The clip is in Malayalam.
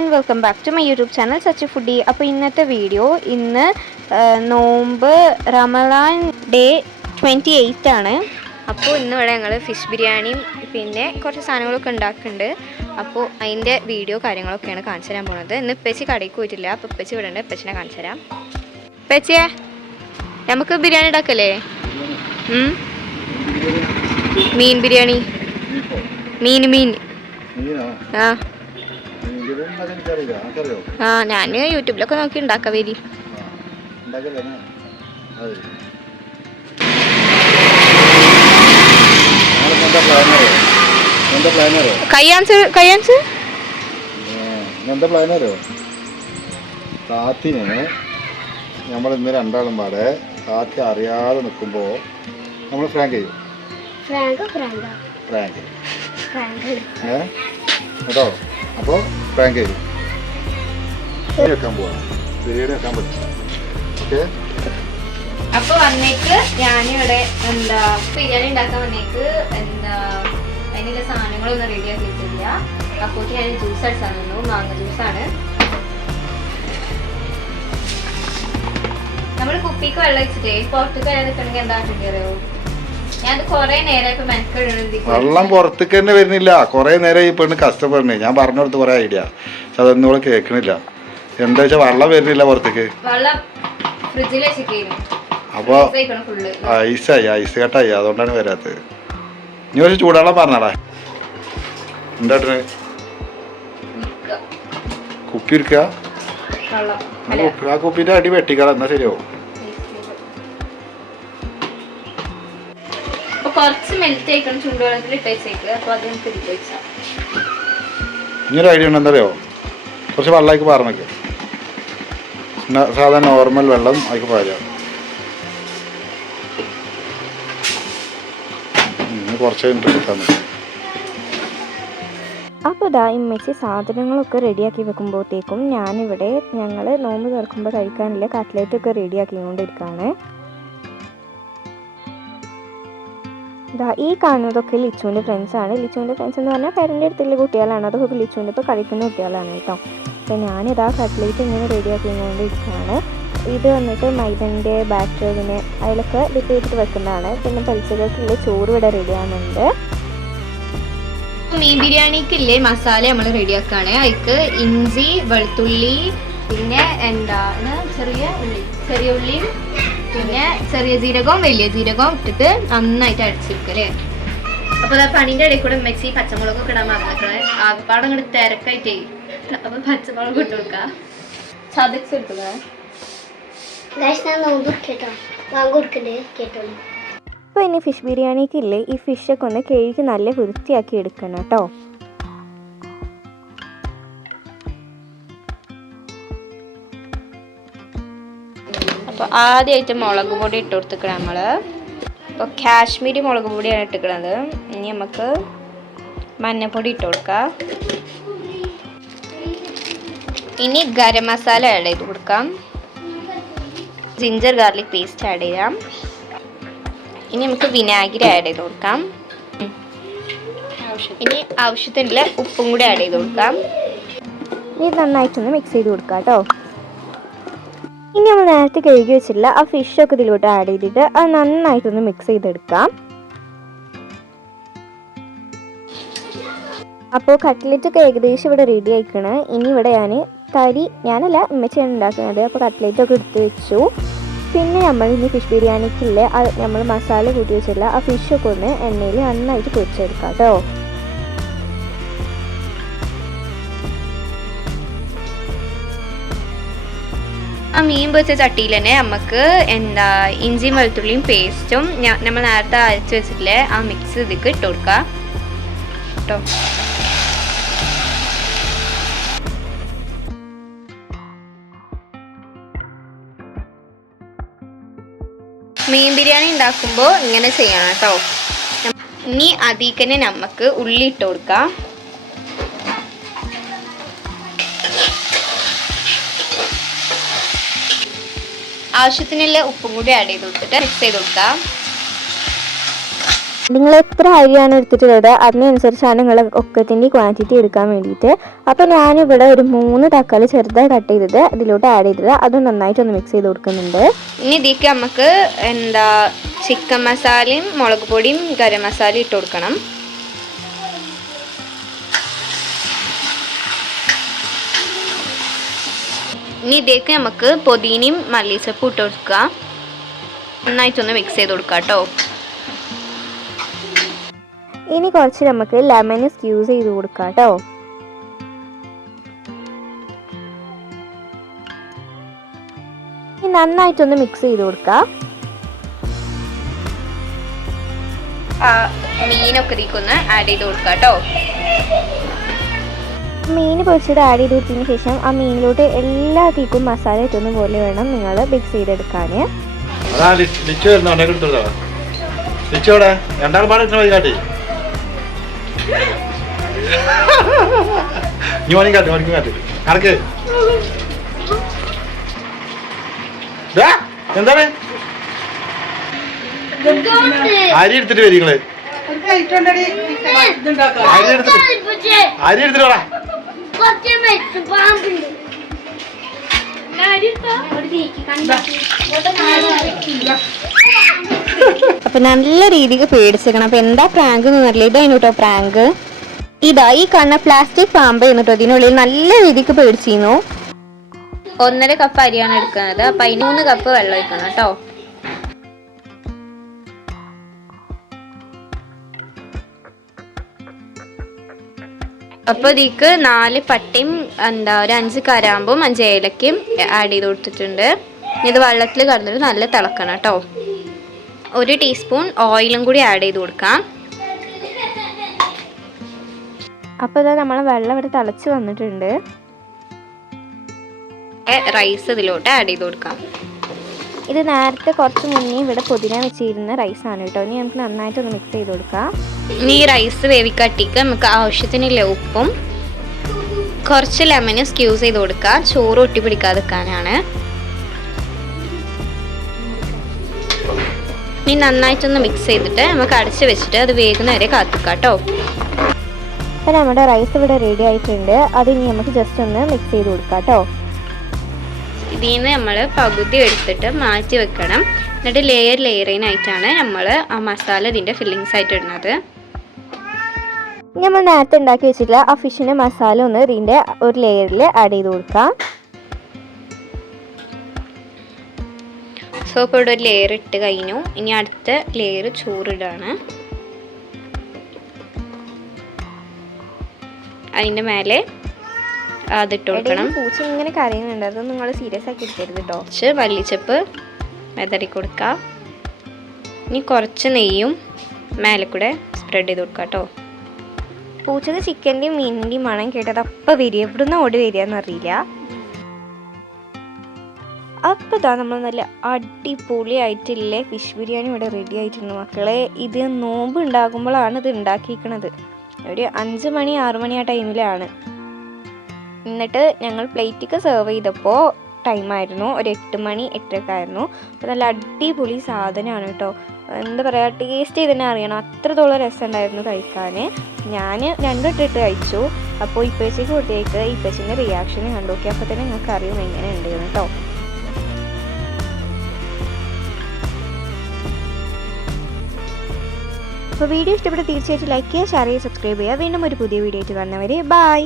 And welcome back to my YouTube channel such foodie അപ്പോൾ ഇന്നത്തെ വീഡിയോ ഇന്ന് നോമ്പ് റമലാൻ ഡേ ട്വന്റി എയ്റ്റ് ആണ്. അപ്പോൾ ഇന്ന് ഇവിടെ ഞങ്ങൾ ഫിഷ് ബിരിയാണിയും പിന്നെ കുറച്ച് സാധനങ്ങളൊക്കെ ഉണ്ടാക്കുന്നുണ്ട്. അപ്പോൾ അതിന്റെ വീഡിയോ കാര്യങ്ങളൊക്കെയാണ് കാണിച്ചു തരാൻ പോകുന്നത് ഇന്ന് ഇപ്പച്ചി കടയ്ക്ക് പോയിട്ടില്ല. അപ്പോൾ ഇപ്പച്ചി ഇവിടെ ഉണ്ട്. ഇപ്പച്ചിനെ കാണിച്ചു തരാം. ഉപ്പച്ചിയെ നമുക്ക് ബിരിയാണി ഉണ്ടാക്കല്ലേ? മീൻ ബിരിയാണി. മീൻ മീൻ. ആ. ആ ഞാൻ യൂട്യൂബിലൊക്കെ നോക്കി ഉണ്ടാക്കാം വരി കയ്യാൻസ് കയ്യാൻസ് എന്താ താത്തിനെ നമ്മൾ ഇന്ന് രണ്ടാളും പാടെ താത്തി അറിയാതെ നിൽക്കുമ്പോൾ നമ്മൾ ഫ്രാങ്ക് ചെയ്യും. ഫ്രാങ്ക് ഫ്രാങ്ക ഫ്രാങ്ക് ഫ്രാങ്ക് ഏ? കേട്ടോ? അപ്പോൾ ഫ്രാങ്ക് ചെയ്തു വെക്കാൻ പോവാം. ബിരിയാണി വെക്കാൻ പറ്റും. ഓക്കെ? അപ്പൊ വന്നേക്ക് ഞാനിവിടെ എന്താ ബിരിയാണി ഉണ്ടാക്കാൻ വന്നേക്ക്. എന്താ അതിനുള്ള സാധനങ്ങളൊന്നും റെഡി ആക്കിയിട്ടില്ല. അപ്പോൾ ഞാൻ ജ്യൂസ് അടിച്ചാൽ നിന്നു മാങ്ങ ജ്യൂസാണ് നമ്മൾ കുപ്പിക്ക് വെള്ളം വെച്ചിട്ടേ പുറത്തേക്ക് വരാൻ എന്താ അറിയോ? വെള്ളം പുറത്തേക്ക് തന്നെ വരുന്നില്ല. കുറേ നേരം ഈ പെണ്ണ് കഷ്ടപ്പെടണേ ഞാൻ പറഞ്ഞു കൊടുത്ത് കുറേ ഐഡിയ പക്ഷെ അതൊന്നും ഇവിടെ കേൾക്കണില്ല. എന്താ വെച്ചാൽ വെള്ളം വരുന്നില്ല പുറത്തേക്ക്. അപ്പൊ ഐസായി ഐസ് കട്ടായി. അതുകൊണ്ടാണ് വരാത്തത്. ഇനി കുറച്ച് ചൂടുവെള്ളം പറഞ്ഞടാ. എന്താ കുപ്പി ഇരിക്കുക ആ കുപ്പിന്റെ അടി വെട്ടിക്കള എന്നാ ശരിയാവും. കുറച്ച് മെൽറ്റ് ആയിക്കണം ചുണ്ടുവെള്ളത്തിൽ ഇട്ട് വെച്ചേക്ക്. അപ്പൊ അത് നമുക്ക് എടുത്ത് വെച്ചാൽ ഇനി ഒരു ഐഡിയ ഉണ്ടെന്നറിയോ കുറച്ച് വെള്ളമാക്കി പറഞ്ഞേക്ക് സാധാരണ നോർമൽ വെള്ളം അതിക്ക് പാരാം. കുറച്ച് കഴിഞ്ഞിട്ട് എടുത്താൽ മതി. അപ്പോൾ ഇതാ ഇമ്മച്ചി സാധനങ്ങളൊക്കെ റെഡിയാക്കി വെക്കുമ്പോഴത്തേക്കും ഞാനിവിടെ ഞങ്ങൾ നോമ്പ് തുറക്കുമ്പോൾ കഴിക്കാനുള്ള കട്ട്ലേറ്റ് ഒക്കെ റെഡിയാക്കിക്കൊണ്ടിരിക്കുകയാണ് ഇതാ ഈ കാണുന്നതൊക്കെ ലിച്ചുവിന്റെ ഫ്രണ്ട്സാണ് ലിച്ചുവിന്റെ ഫ്രണ്ട്സ് എന്ന് പറഞ്ഞാൽ പേരന്റെ അടുത്തുള്ള കുട്ടികളാണ്. അതൊക്കെ ലിച്ചുവിന്റെ ഇപ്പോൾ കളിക്കുന്ന കുട്ടികളാണ് കേട്ടോ. അപ്പോൾ ഞാനിതാ കട്ട്ലേറ്റ് ഇങ്ങനെ റെഡിയാക്കിക്കൊണ്ടിരിക്കുകയാണ് ഇത് വന്നിട്ട് മൈദന്റെ ബാറ്റർ പിന്നെ അതിലൊക്കെ ഡിപ്പ് ചെയ്തിട്ട് വെക്കുന്നതാണ്. പിന്നെ പലിച്ചകൾക്കുള്ള ചോറ് ഇവിടെ റെഡിയാകുന്നുണ്ട് മീൻ ബിരിയാണിക്കില്ലേ മസാല നമ്മൾ റെഡിയാക്കാണ് അതിക്ക് ഇഞ്ചി വെളുത്തുള്ളി പിന്നെ എന്താണ് ചെറിയ ഉള്ളി ചെറിയ ഉള്ളിയും പിന്നെ ചെറിയ ജീരകവും വലിയ ജീരകവും ഇട്ടിട്ട് നന്നായിട്ട് അടിച്ചെടുക്കുക അല്ലേ? അപ്പൊ ദാ പണിന്റെ ഇടയിൽ കൂടെ മെച്ചി പച്ചമുളകൊക്കെ ഇടാൻ മറന്നിട്ടേ ആകപ്പാടെ അങ്ങോട്ട് തിരക്കായിട്ടേ. അപ്പൊ പച്ചമുളക് ഇട്ട് കൊടുക്കാം. ചതച്ച് എടുക്കുക അപ്പോൾ ഇനി ഫിഷ് ബിരിയാണിക്ക് ഇല്ലേ? ഈ ഫിഷൊക്കെ ഒന്ന് കഴുകി നല്ല വൃത്തിയാക്കി എടുക്കണം കേട്ടോ. അപ്പോൾ ആദ്യമായിട്ട് മുളക് പൊടി ഇട്ട് കൊടുത്തിക്കണം നമ്മൾ അപ്പോൾ കാശ്മീരി മുളക് പൊടിയാണ് ഇട്ടിക്കണത് ഇനി നമുക്ക് മഞ്ഞപ്പൊടി ഇട്ട് കൊടുക്കാം. ഇനി ഗരം മസാല ആഡ് ചെയ്ത് കൊടുക്കാം. ജിഞ്ചർ ഗാർലിക് പേസ്റ്റ് ആഡ് ചെയ്യാം. ഇനി നമുക്ക് വിനാഗിരി ആഡ് ചെയ്ത് കൊടുക്കാം. ഇനി ആവശ്യത്തിനുള്ള ഉപ്പും കൂടി ആഡ് ചെയ്ത് കൊടുക്കാം. ഇത് നന്നായിട്ടൊന്ന് മിക്സ് ചെയ്ത് കൊടുക്കാം കേട്ടോ ഇനി നമ്മൾ നേരത്തെ കഴുകി വെച്ചിട്ടുള്ള ആ ഫിഷൊക്കെ ഇതിലോട്ട് ആഡ് ചെയ്തിട്ട് അത് നന്നായിട്ടൊന്ന് മിക്സ് ചെയ്തെടുക്കാം. അപ്പോൾ കട്ട്ലറ്റ് ഒക്കെ ഏകദേശം ഇവിടെ റെഡി ആയിക്കണ്. ഇനി ഇവിടെ ഞാൻ തരി ഞാനല്ല ഉമ്മച്ചിയാണ് ഉണ്ടാക്കുന്നത്. അപ്പോൾ കട്ട്ലറ്റ് ഒക്കെ എടുത്ത് വെച്ചു. പിന്നെ നമ്മൾ ഇനി ഫിഷ് ബിരിയാണിക്കില്ലേ നമ്മൾ മസാല കൂട്ടി വെച്ചിട്ടുള്ള ആ ഫിഷൊക്കെ ഒന്ന് എണ്ണയിൽ നന്നായിട്ട് പൊരിച്ചെടുക്കാം കേട്ടോ. ആ മീൻ പൊരിച്ച ചട്ടിയിൽ തന്നെ നമുക്ക് എന്താ ഇഞ്ചിയും വെളുത്തുള്ളിയും പേസ്റ്റും നമ്മൾ നേരത്തെ അരച്ച് വെച്ചിട്ടില്ലേ ആ മിക്സ് ഇതിക്ക് ഇട്ട് കൊടുക്കാം. കേട്ടോ മീൻ ബിരിയാണി ഉണ്ടാക്കുമ്പോൾ ഇങ്ങനെ ചെയ്യണം കേട്ടോ. ഇനി അതിൽ തന്നെ നമുക്ക് ഉള്ളി ഇട്ട് കൊടുക്കാം. ആവശ്യത്തിനുള്ള ഉപ്പും കൂടി ആഡ് ചെയ്ത് കൊടുത്തിട്ട് മിക്സ് ചെയ്ത് കൊടുക്കാം. നിങ്ങൾ എത്ര അരിയാണ് എടുത്തിട്ടുള്ളത് അതിനനുസരിച്ചാണ് നിങ്ങൾ ഒക്കത്തിന്റെ ക്വാണ്ടിറ്റി എടുക്കാൻ വേണ്ടിയിട്ട്. അപ്പോൾ ഞാനിവിടെ ഒരു മൂന്ന് തക്കാളി ചെറുതായി കട്ട് ചെയ്തത്. ഇതിലോട്ട് ആഡ് ചെയ്തത്. അത് നന്നായിട്ടൊന്ന് മിക്സ് ചെയ്ത് കൊടുക്കുന്നുണ്ട്. ഇനി ഇതിലേക്ക് നമുക്ക് എന്താ ചിക്കൻ മസാലയും മുളക് പൊടിയും ഗരം മസാലയും ഇട്ട് കൊടുക്കണം. ഇനി ഇതിലേക്ക് നമുക്ക് പൊതിനയും മല്ലിച്ചപ്പും ഇട്ട് കൊടുക്കുക. നന്നായിട്ടൊന്ന് മിക്സ് ചെയ്ത് കൊടുക്കാം കേട്ടോ. ഇനി കുറച്ച് നമുക്ക് ലെമൺ സ്ക്യൂസ് ചെയ്ത് കൊടുക്കാം കേട്ടോ. നന്നായിട്ടൊന്ന് മിക്സ് ചെയ്ത് കൊടുക്കാം. മീനൊക്കെ ഇതിക്കൊന്ന് ആഡ് ചെയ്ത് കൊടുക്കാം കേട്ടോ. മീൻ പൊരിച്ചിട്ട് ആഡ് ചെയ്ത് കൊടുത്തതിന് ശേഷം ആ മീനിലോട്ട് എല്ലാ തീക്കും മസാല എത്തുന്ന പോലെ വേണം നിങ്ങൾ മിക്സ് ചെയ്തെടുക്കാൻ. എന്താണ്? അരി എടുത്തിട്ട് വരി നിങ്ങൾ അരി എടുത്തിട്ട് അരി എടുത്തിട്ട് അപ്പൊ നല്ല രീതിക്ക് പേടിച്ചേക്കണം. അപ്പൊ എന്താ പ്രാങ്ക് എന്ന് കേട്ടോ പ്രാങ്ക് ഇതാ ഈ കാണുന്ന പ്ലാസ്റ്റിക് പാമ്പ് എന്നിട്ടോ ഇതിനുള്ളിൽ നല്ല രീതിക്ക് പേടിച്ചിരുന്നു. ഒന്നര കപ്പ് അരിയാണ് എടുക്കുന്നത്. അപ്പൊ അതിന് മൂന്ന് കപ്പ് വെള്ളം ഒഴിക്കണം കേട്ടോ. അപ്പൊ ഇതിക്ക് നാല് പട്ടയും എന്താ ഒരു അഞ്ച് കരാമ്പും അഞ്ച് ഏലക്കയും ആഡ് ചെയ്ത് കൊടുത്തിട്ടുണ്ട്. ഇത് വെള്ളത്തിൽ കടന്നിട്ട് നല്ല തിളക്കണം കേട്ടോ. ഒരു ടീസ്പൂൺ ഓയിലും കൂടി ആഡ് ചെയ്ത് കൊടുക്കാം. അപ്പോൾ ഇതാ നമ്മൾ വെള്ളം ഇവിടെ തിളച്ച് വന്നിട്ടുണ്ട്. റൈസ് ഇതിലോട്ട് ആഡ് ചെയ്ത് കൊടുക്കാം. ഇത് നേരത്തെ കുറച്ച് മുന്നേ ഇവിടെ പുതിന വെച്ചിരുന്ന റൈസാണ് കേട്ടോ. ഇനി നമുക്ക് നന്നായിട്ട് ഒന്ന് മിക്സ് ചെയ്ത് കൊടുക്കാം. ഇനി ഈ റൈസ് വേവിക്കട്ടിക്ക് നമുക്ക് ആവശ്യത്തിനുള്ള ഉപ്പും കുറച്ച് ലെമന് സ്ക്യൂസ് ചെയ്ത് കൊടുക്കുക ചോറ് ഒട്ടി പിടിക്കാതെക്കാനാണ് ഇനി നന്നായിട്ടൊന്ന് മിക്സ് ചെയ്തിട്ട് നമുക്ക് അടച്ച് വെച്ചിട്ട് അത് വേഗുന്ന വരെ കാത്തിക്കാം കേട്ടോ. അപ്പോൾ നമ്മുടെ റൈസ് ഇവിടെ റെഡി ആയിട്ടുണ്ട്. അത് ഇനി നമുക്ക് ജസ്റ്റ് ഒന്ന് മിക്സ് ചെയ്ത് കൊടുക്കാം കേട്ടോ. ഇതിൽ നിന്ന് നമ്മൾ പകുതി എടുത്തിട്ട് മാറ്റി വെക്കണം. എന്നിട്ട് ലെയർ ലെയറിനായിട്ടാണ് നമ്മൾ ആ മസാല ഇതിന്റെ ഫില്ലിങ്സ് ആയിട്ട് ഇടുന്നത്. നമ്മൾ നേരത്തെ ഉണ്ടാക്കി വെച്ചിട്ടുള്ള ആ ഫിഷിന്റെ മസാല ഒന്ന് ഇതിന്റെ ഒരു ലെയറിൽ ആഡ് ചെയ്ത് കൊടുക്കാം. സോ ഇപ്പോൾ ഇവിടെ ഒരു ലെയർ ഇട്ട് കഴിഞ്ഞു. ഇനി അടുത്ത ലെയർ ചോറിടാണ് അതിന്റെ മേലെ അതിട്ട് കൊടുക്കണം. പൂച്ച ഇങ്ങനെ കരയുന്നുണ്ട്. അത് നിങ്ങൾ സീരിയസ് ആക്കി എടുക്കരുത് കേട്ടോ കുറച്ച് മല്ലിച്ചപ്പ് മെതറി കൊടുക്കുക ഇനി കുറച്ച് നെയ്യും മേലെ കൂടെ സ്പ്രെഡ് ചെയ്ത് കൊടുക്കുക കേട്ടോ പൂച്ചക്ക് ചിക്കന്റെയും മീനിന്റെയും മണം കേട്ടത് അപ്പം വരിക എവിടുന്ന് ഓടി വരിക എന്നറിയില്ല അപ്പോൾ ഇതാ നമ്മൾ നല്ല അടിപൊളി അടിപൊളിയായിട്ടില്ലേ ഫിഷ് ബിരിയാണി ഇവിടെ റെഡി ആയിട്ടുണ്ട് മക്കളെ. ഇത് നോമ്പ് ഉണ്ടാകുമ്പോഴാണ് ഇത് ഉണ്ടാക്കിയിരിക്കണത്. ഒരു അഞ്ച് മണി ആറ് മണി ആ ടൈമിലാണ് എന്നിട്ട് ഞങ്ങൾ പ്ലേറ്റൊക്കെ സെർവ് ചെയ്തപ്പോൾ ടൈമായിരുന്നു ഒരു എട്ട് മണി എട്ടരക്കെ ആയിരുന്നു. അപ്പോൾ നല്ല അടിപൊളി സാധനമാണ് കേട്ടോ. എന്താ പറയുക ടേസ്റ്റ് ചെയ്ത് തന്നെ അറിയണം. അത്രത്തോളം രസം ഉണ്ടായിരുന്നു കഴിക്കാൻ ഞാൻ രണ്ടിട്ടിട്ട് കഴിച്ചു. അപ്പോൾ ഇപ്പച്ചയ്ക്ക് കൊടുത്തേക്ക്. ഇപ്പച്ചിന്റെ റിയാക്ഷൻ കണ്ടു. നോക്കി അപ്പോൾ തന്നെ നിങ്ങൾക്ക് അറിയും എങ്ങനെ ഉണ്ട് കേട്ടോ. അപ്പോൾ വീഡിയോ ഇഷ്ടപ്പെട്ട തീർച്ചയായിട്ടും ലൈക്ക് ചെയ്യുക ഷെയർ ചെയ്യുക സബ്സ്ക്രൈബ് ചെയ്യുക. വീണ്ടും ഒരു പുതിയ വീഡിയോ ആയിട്ട് കാണുന്നവരെ ബൈ